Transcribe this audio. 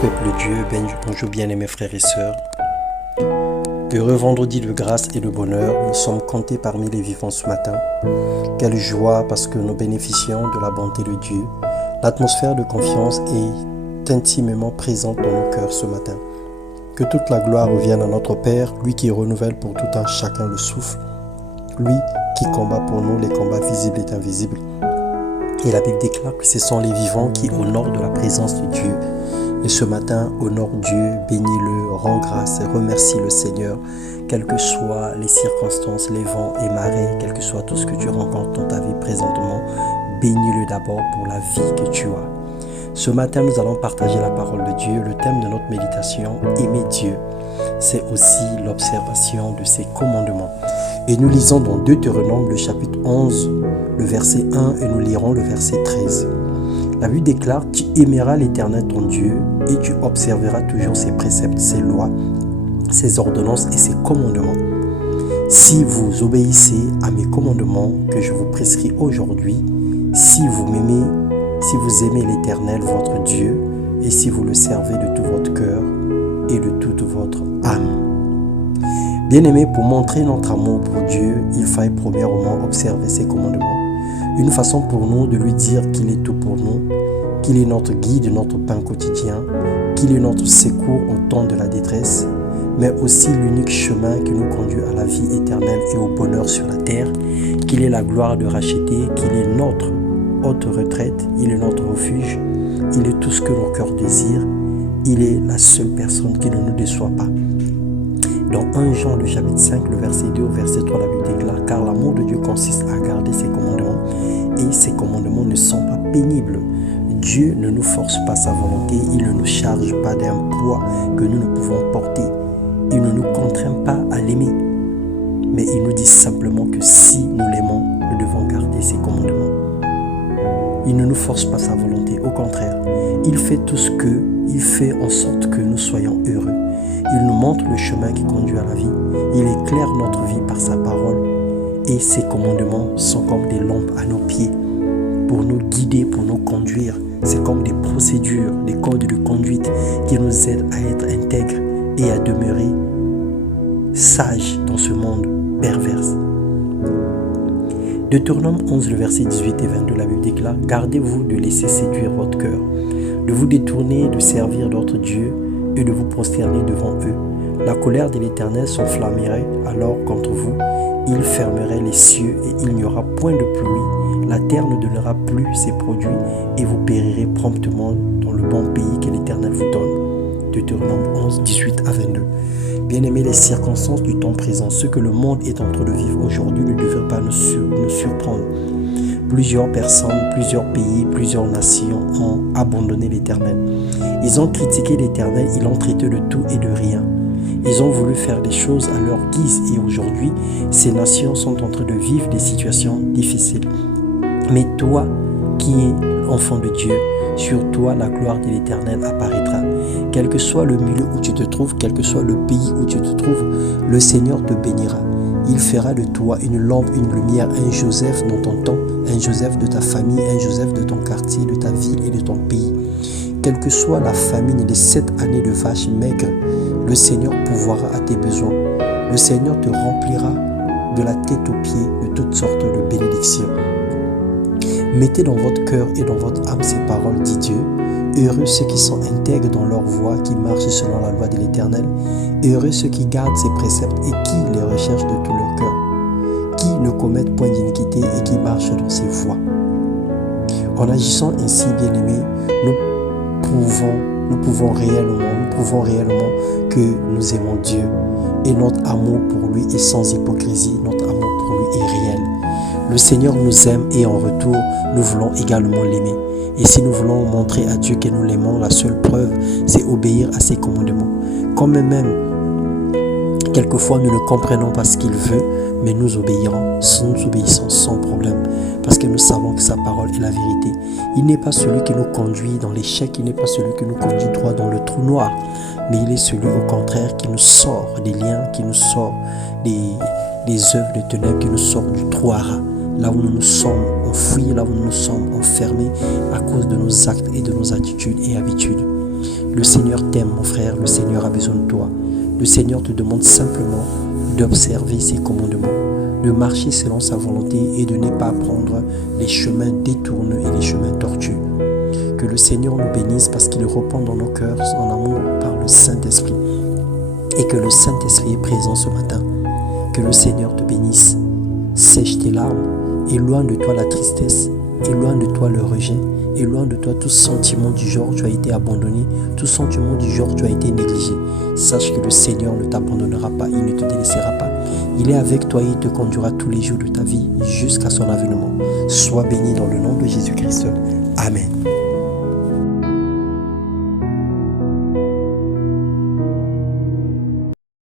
peuple de Dieu, bonjour bien-aimés frères et sœurs. Heureux vendredi de grâce et de bonheur, nous sommes comptés parmi les vivants ce matin. Quelle joie parce que nous bénéficions de la bonté de Dieu. L'atmosphère de confiance est intimement présente dans nos cœurs ce matin. Que toute la gloire revienne à notre Père, lui qui renouvelle pour tout un chacun le souffle, lui qui combat pour nous les combats visibles et invisibles. Et la Bible déclare que ce sont les vivants qui honorent de la présence de Dieu. Et ce matin, honore Dieu, bénis-le, rends grâce et remercie le Seigneur, quelles que soient les circonstances, les vents et marées, quel que soit tout ce que tu rencontres dans ta vie présentement, bénis-le d'abord pour la vie que tu as. Ce matin, nous allons partager la parole de Dieu. Le thème de notre méditation, aimer Dieu, c'est aussi l'observation de ses commandements. Et nous lisons dans Deutéronome, le chapitre 11, le verset 1, et nous lirons le verset 13. La Bible déclare, tu aimeras l'Éternel ton Dieu et tu observeras toujours ses préceptes, ses lois, ses ordonnances et ses commandements. Si vous obéissez à mes commandements que je vous prescris aujourd'hui, si vous aimez l'Éternel votre Dieu et si vous le servez de tout votre cœur et de toute votre âme. Bien-aimés, pour montrer notre amour pour Dieu, il faille premièrement observer ses commandements. Une façon pour nous de lui dire qu'il est tout pour nous, qu'il est notre guide, notre pain quotidien, qu'il est notre secours au temps de la détresse, mais aussi l'unique chemin qui nous conduit à la vie éternelle et au bonheur sur la terre, qu'il est la gloire de racheter, qu'il est notre haute retraite, il est notre refuge, il est tout ce que nos cœurs désirent, il est la seule personne qui ne nous déçoit pas. Dans 1 Jean, le chapitre 5, le verset 2 au verset 3, la Bible déclare « Car l'amour de Dieu consiste à garder ses commandements, et ses commandements ne sont pas pénibles. Dieu ne nous force pas sa volonté, il ne nous charge pas d'un poids que nous ne pouvons porter. Il ne nous contraint pas à l'aimer. Mais il nous dit simplement que si nous l'aimons, nous devons garder ses commandements. Il ne nous force pas sa volonté, au contraire. Il fait il fait en sorte que nous soyons heureux. Il nous montre le chemin qui conduit à la vie. Il éclaire notre vie par sa parole. Et ses commandements sont comme des lampes à nos pieds pour nous guider, pour nous conduire. C'est comme des procédures, des codes de conduite qui nous aident à être intègres et à demeurer sages dans ce monde pervers. Deutéronome 11, le verset 18 et 22, la Bible déclare « Gardez-vous de laisser séduire votre cœur, de vous détourner de servir d'autres dieux et de vous prosterner devant eux. La colère de l'Éternel s'enflammerait alors contre vous, il fermerait les cieux et il n'y aura point de pluie, la terre ne donnera plus ses produits et vous périrez promptement dans le bon pays que l'Éternel vous donne. » Deutéronome 11, 18 à 22. Bien-aimés, les circonstances du temps présent, ce que le monde est en train de vivre aujourd'hui ne devrait pas nous surprendre. Plusieurs personnes, plusieurs pays, plusieurs nations ont abandonné l'Éternel. Ils ont critiqué l'Éternel, ils l'ont traité de tout et de rien. Ils ont voulu faire des choses à leur guise et aujourd'hui, ces nations sont en train de vivre des situations difficiles. Mais toi, qui es enfant de Dieu, sur toi la gloire de l'Éternel apparaîtra. Quel que soit le milieu où tu te trouves, quel que soit le pays où tu te trouves, le Seigneur te bénira. Il fera de toi une lampe, une lumière, un Joseph dans ton temps, un Joseph de ta famille, un Joseph de ton quartier, de ta ville et de ton pays. Quelle que soit la famine des 7 années de vaches maigres, le Seigneur pourvoira à tes besoins. Le Seigneur te remplira de la tête aux pieds de toutes sortes de bénédictions. Mettez dans votre cœur et dans votre âme ces paroles, dit Dieu. Heureux ceux qui sont intègres dans leur voie, qui marchent selon la loi de l'Éternel. Heureux ceux qui gardent ses préceptes et qui les recherchent de tout leur cœur. Qui ne commettent point d'iniquité et qui marchent dans ses voies. En agissant ainsi, bien-aimés, nous prouvons réellement que nous aimons Dieu. Et notre amour pour lui est sans hypocrisie, notre amour pour lui est réel. Le Seigneur nous aime et en retour, nous voulons également l'aimer. Et si nous voulons montrer à Dieu que nous l'aimons, la seule preuve, c'est obéir à ses commandements. Quand même, quelquefois, nous ne comprenons pas ce qu'il veut, mais nous obéissons sans problème. Parce que nous savons que sa parole est la vérité. Il n'est pas celui qui nous conduit dans l'échec, il n'est pas celui qui nous conduit droit dans le trou noir. Mais il est celui au contraire qui nous sort des liens, qui nous sort des œuvres de ténèbres, qui nous sort du trou à rats. Là où nous nous sommes enfouis, là où nous nous sommes enfermés à cause de nos actes et de nos attitudes et habitudes. Le Seigneur t'aime, mon frère, le Seigneur a besoin de toi. Le Seigneur te demande simplement d'observer ses commandements, de marcher selon sa volonté et de ne pas prendre les chemins détournés et les chemins tortueux. Que le Seigneur nous bénisse parce qu'il répond dans nos cœurs en amour par le Saint-Esprit. Et que le Saint-Esprit est présent ce matin. Que le Seigneur te bénisse. Sèche tes larmes. Éloigne de toi la tristesse. Éloigne de toi le rejet. Éloigne de toi tout sentiment du genre tu as été abandonné. Tout sentiment du genre tu as été négligé. Sache que le Seigneur ne t'abandonnera pas. Il ne te délaissera pas. Il est avec toi et il te conduira tous les jours de ta vie jusqu'à son avènement. Sois béni dans le nom de Jésus-Christ. Amen.